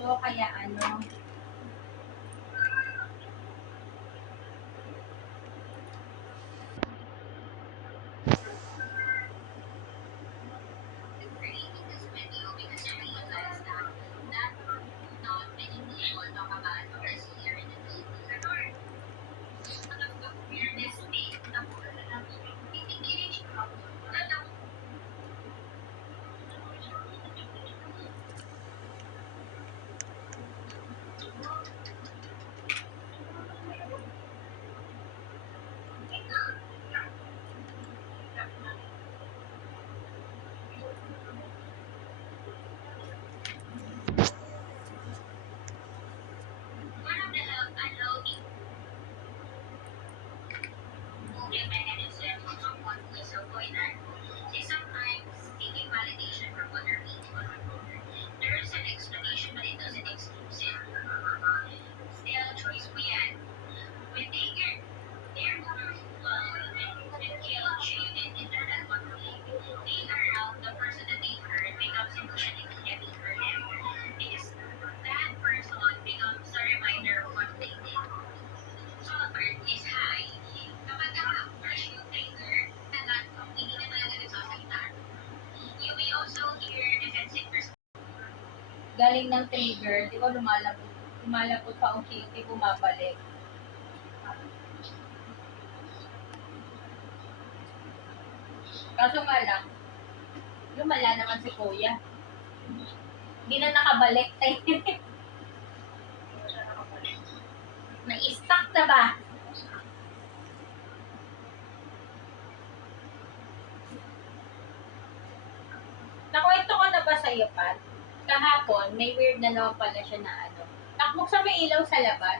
So, kaya ano, galing ng trigger, di ba lumalabot pa unti-unti bumabalik. Kaso nga lang, lumala naman si Kuya. Hindi na nakabalik. Na-stuck na ba? Nakwento ko na ba sa'yo, Pat? Kahapon, may weird na naman pala siya na ano. Nakbuksan may ilaw sa labas.